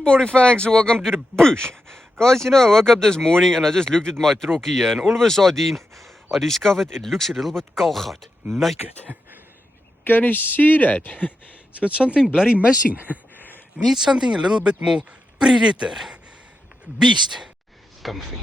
Body thanks, welcome to the bush. Guys, I woke up this morning and I just looked at my trokkie here and all of a sudden I discovered it looks a little bit kalgat, naked. Can you see that? It's got something bloody missing. It needs something a little bit more predator, beast, comfy.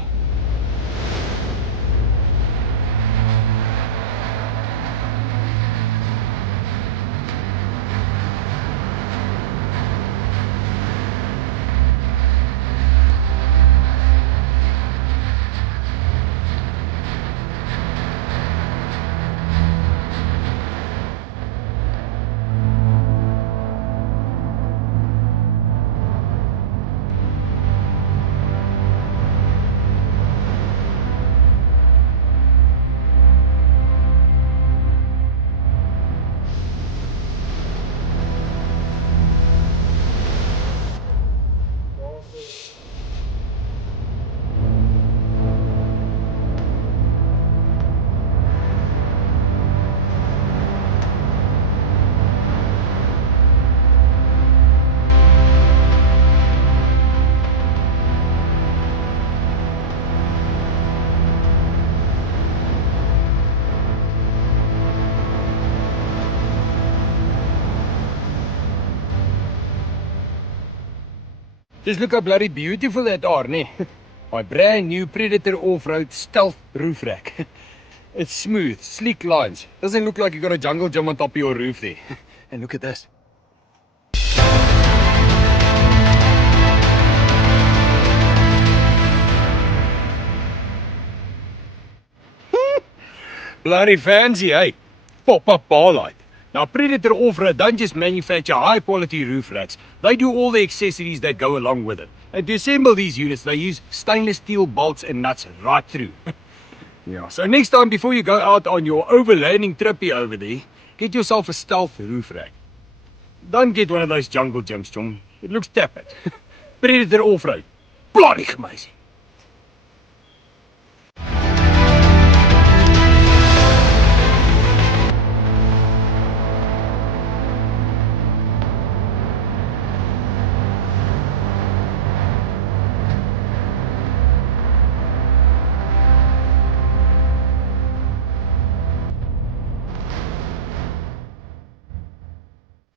Just look how bloody beautiful that are, ne? My brand new Predator Off-Road Stealth Roof Rack. It's smooth, sleek lines. Doesn't look like you got a jungle gym on top of your roof there. And look at this. Bloody fancy, hey? Pop-up bar light. Now, Predator Off-Road don't just manufacture high-quality roof racks. They do all the accessories that go along with it. And to assemble these units, they use stainless steel bolts and nuts right through. Yeah, so next time before you go out on your overlanding trippy over there, get yourself a stealth roof rack. Don't get one of those jungle gyms, chum. It looks tepid. Predator Off-Road. Bloody amazing.